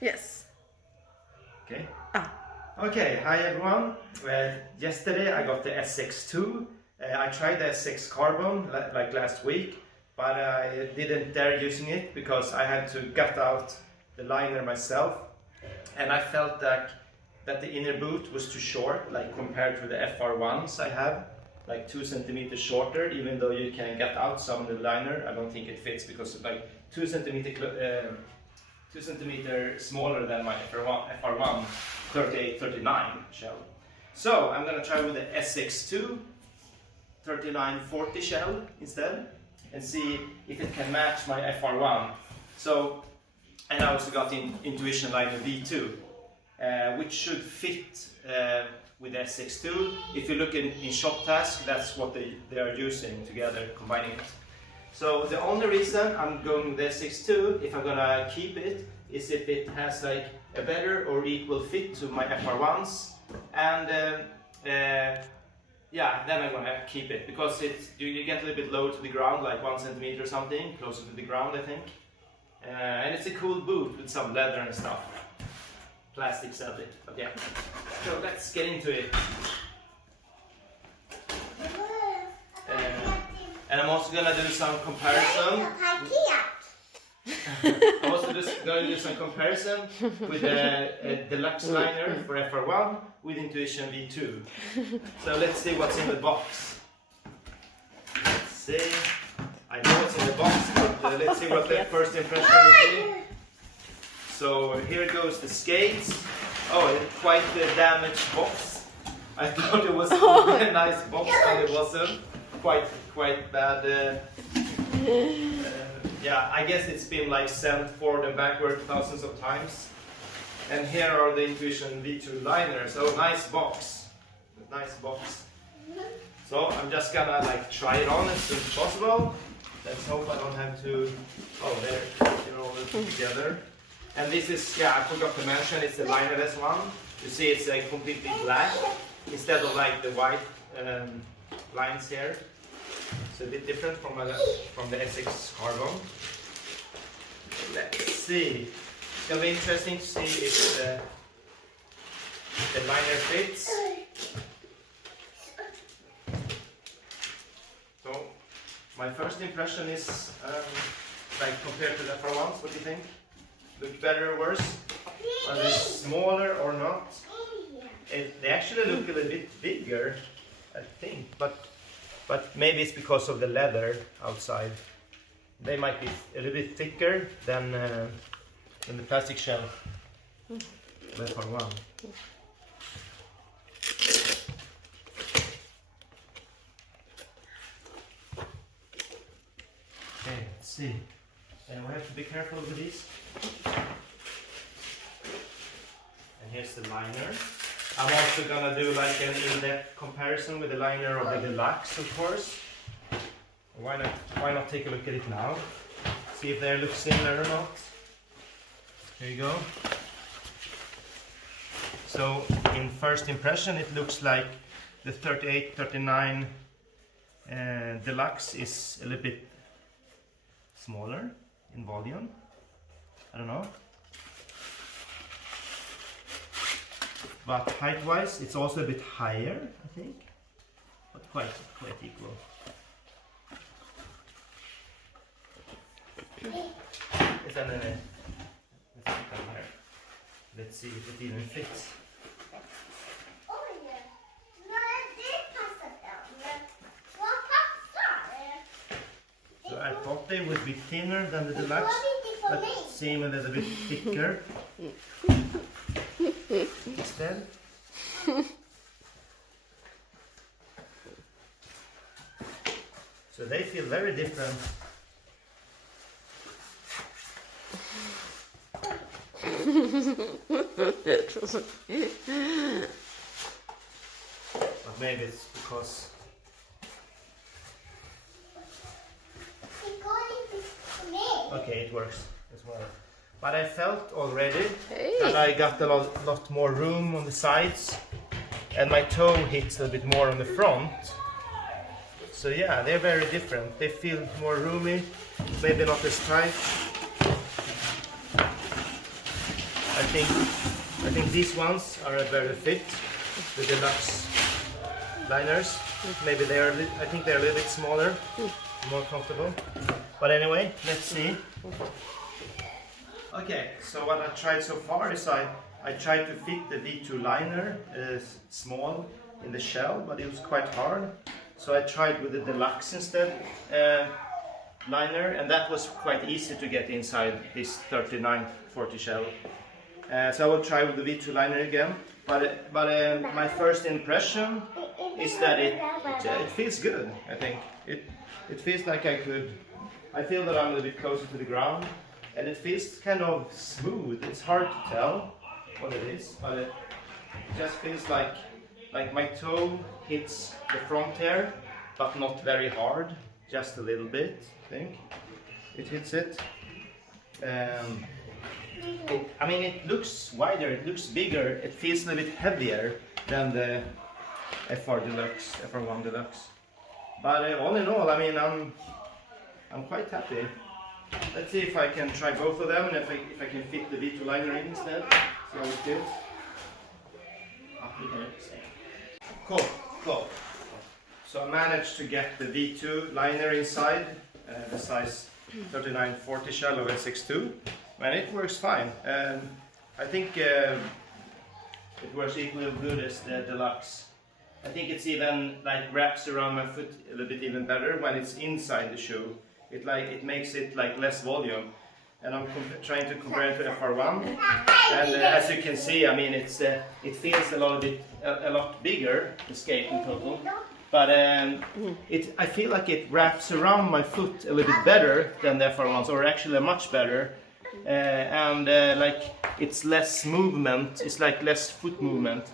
Yes. Okay. Ah. Okay, hi everyone. Yesterday I got the SX2. I tried the SX Carbon like last week, but I didn't dare using it because I had to gut out the liner myself, and I felt that the inner boot was too short, like compared to the FR1s I have, like 2 centimeters shorter. Even though you can get out some of the liner, I don't think it fits because it's like 2 centimeters smaller than my FR1 38-39 shell. So I'm gonna try with the SX2 39-40 shell instead and see if it can match my FR1. So, and I also got the Intuition Liner V2, which should fit with the SX2. If you look in Shop Task, that's what they are using together, combining it. So the only reason I'm going with the SX2, if I'm gonna keep it, is if it has like a better or equal fit to my FR1s, and yeah, then I'm gonna keep it because you get a little bit low to the ground, like 1 centimeter or something, closer to the ground I think. And it's a cool boot with some leather and stuff. Plastic sadly, but yeah. So let's get into it. And I'm also gonna do some comparison. I'm also just going to do some comparison with a deluxe liner for FR1 with Intuition V2. So let's see what's in the box. Let's see. I know what's in the box, but let's see what the first impression will be. So here goes the skates. Oh, it's quite a damaged box. I thought it was a nice box, but it wasn't. Quite bad. Yeah, I guess it's been like sent forward and backward thousands of times. And here are the Intuition V2 liners. Oh, nice box. Nice box. So I'm just gonna like try it on as soon as possible. Let's hope I don't have to. Oh, they're all together. And this is, yeah, I forgot to mention, it's the linerless one. You see, it's like completely black instead of like the white lines here. It's a bit different from the SX Carbon. Let's see. It's gonna be interesting to see if the liner fits. So my first impression is like compared to the FR1s, what do you think? Look better or worse? Are they smaller or not? They actually look a little bit bigger, I think, but maybe it's because of the leather outside. They might be a little bit thicker than the plastic shell. That's for one. Okay, let's see. And we have to be careful with these. And here's the liner. I'm also gonna do like an in-depth comparison with the liner of the Deluxe, of course. Why not take a look at it now? See if they look similar or not. Here you go. So in first impression it looks like the 38-39 Deluxe is a little bit smaller in volume. I don't know. But height-wise, it's also a bit higher, I think, but quite equal. Let's see if it even fits. So I thought they would be thinner than the Deluxe, but seem a little bit thicker. Instead. So they feel very different. But maybe it's because okay, it works as well. But I felt already that I got a lot more room on the sides, and my toe hits a bit more on the front. So yeah, they're very different. They feel more roomy, maybe not as tight. I think these ones are a better fit, the deluxe liners. Maybe they are. I think they're a little bit smaller, more comfortable. But anyway, let's see. Okay, so what I tried so far is I tried to fit the V2 liner small in the shell, but it was quite hard. So I tried with the deluxe instead liner, and that was quite easy to get inside this 3940 shell. So I will try with the V2 liner again. But my first impression is that it feels good. I think it feels like I feel that I'm a little bit closer to the ground, and it feels kind of smooth. It's hard to tell what it is, but it just feels like my toe hits the front here, but not very hard, just a little bit. I think it hits it. I mean, it looks wider, it looks bigger, it feels a little bit heavier than the FR1 Deluxe. But all in all, I mean, I'm quite happy. Let's see if I can try both of them, and if I can fit the V2 liner in instead. See how it feels. Cool. So I managed to get the V2 liner inside the size 3940 shell of SX2, and it works fine. I think it works equally good as the Deluxe. I think it's even like wraps around my foot a little bit even better when it's inside the shoe. It makes it like less volume, and I'm trying to compare it to FR1. And as you can see, I mean, it feels a lot bigger, the skate in total. But I feel like it wraps around my foot a little bit better than the FR1s, or actually much better. Like it's less movement, it's like less foot movement.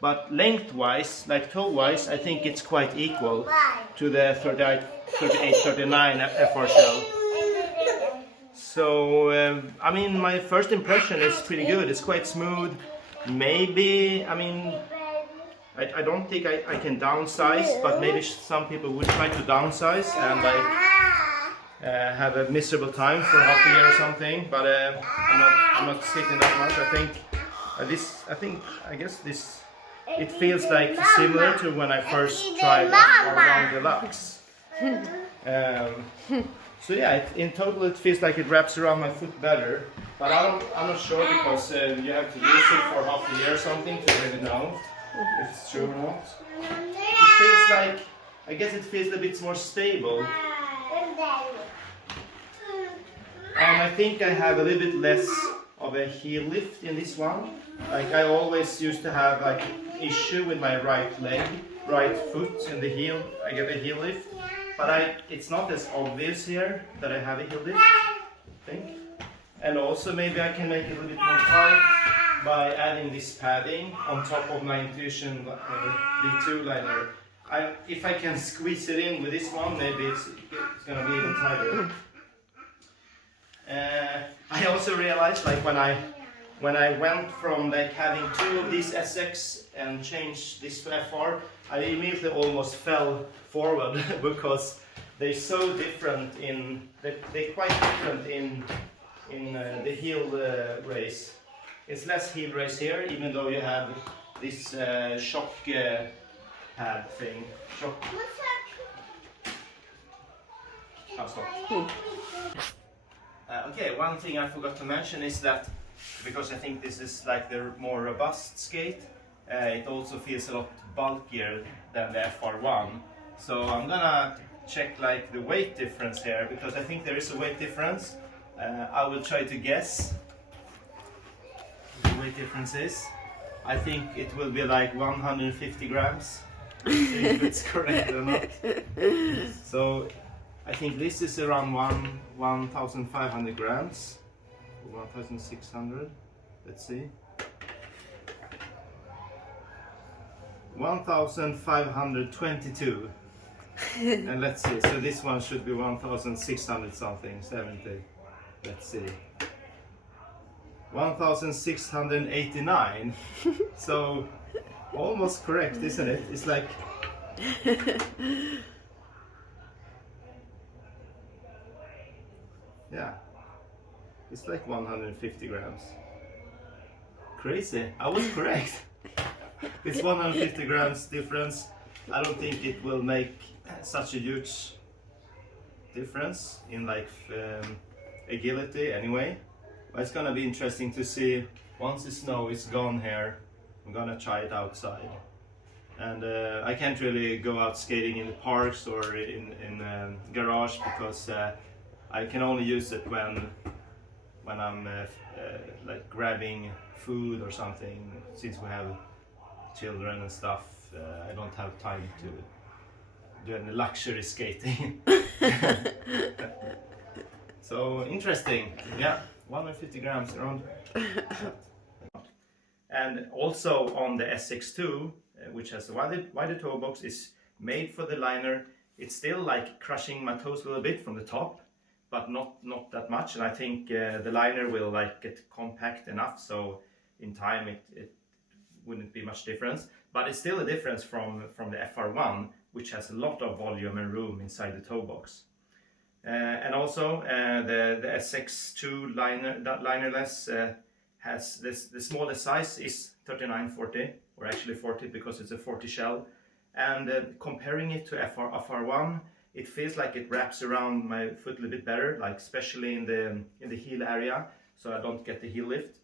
But lengthwise, like toe-wise, I think it's quite equal to the 38-39 FR shell. So, I mean, my first impression is pretty good. It's quite smooth. Maybe, I mean, I don't think I can downsize, but maybe some people would try to downsize and like have a miserable time for half a year or something. But I'm not sitting that much. I guess this. It feels like similar to when I first tried FR1 Deluxe. So yeah, in total it feels like it wraps around my foot better. But I'm not sure, because you have to use it for half a year or something to really know if it's true or not. It feels like, I guess it feels a bit more stable. And I think I have a little bit less of a heel lift in this one. Like I always used to have like issue with my right foot in the heel. I get a heel lift, but it's not as obvious here that I have a heel lift, I think. And also maybe I can make it a little bit more tight by adding this padding on top of my Intuition V2 liner. If I can squeeze it in with this one, maybe it's gonna be even tighter. I also realized, like when I went from like having two of these SX and changed this to FR, I immediately almost fell forward because they're so different they're quite different in the heel race. It's less heel race here, even though you have this shock pad thing. Shock. Oh, stop. Okay, one thing I forgot to mention is that, because I think this is like the more robust skate, it also feels a lot bulkier than the FR1. So I'm gonna check like the weight difference here, because I think there is a weight difference. I will try to guess what the weight difference is. I think it will be like 150 grams, see if it's correct or not. So I think this is around 1,500 grams, 1,600, let's see. 1,522. And let's see, so this one should be 1,600 something, 70. Let's see. 1,689. So almost correct, isn't it? It's like yeah, it's like 150 grams. Crazy. I was correct. It's 150 grams difference. I don't think it will make such a huge difference in like agility anyway. But it's gonna be interesting to see once the snow is gone here. I'm gonna try it outside. And I can't really go out skating in the parks or in garage because I can only use it when I'm like grabbing food or something. Since we have children and stuff, I don't have time to do any luxury skating. So interesting, yeah, 150 grams around. And also on the SX2, which has a wider toe box, is made for the liner. It's still like crushing my toes a little bit from the top, but not that much. And I think the liner will like get compact enough, so in time it wouldn't be much difference. But it's still a difference from the FR1, which has a lot of volume and room inside the toe box. And also the SX2 linerless has the smallest size is 39-40, or actually 40 because it's a 40 shell. And comparing it to FR1, it feels like it wraps around my foot a little bit better, like especially in the heel area, so I don't get the heel lift.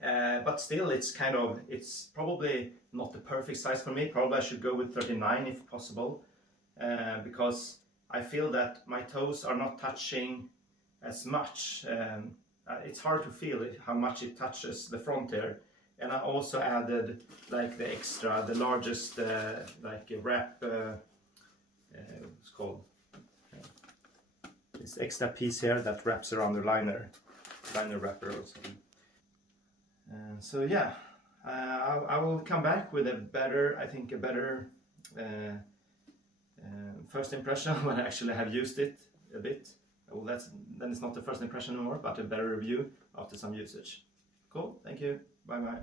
But still, it's probably not the perfect size for me. Probably I should go with 39 if possible, because I feel that my toes are not touching as much. It's hard to feel how much it touches the front here. And I also added like the largest like a wrap, it's called this extra piece here that wraps around the liner wrapper also. So yeah, I will come back with a better first impression when I actually have used it a bit. Well, then it's not the first impression anymore, but a better review after some usage. Cool, thank you, bye bye.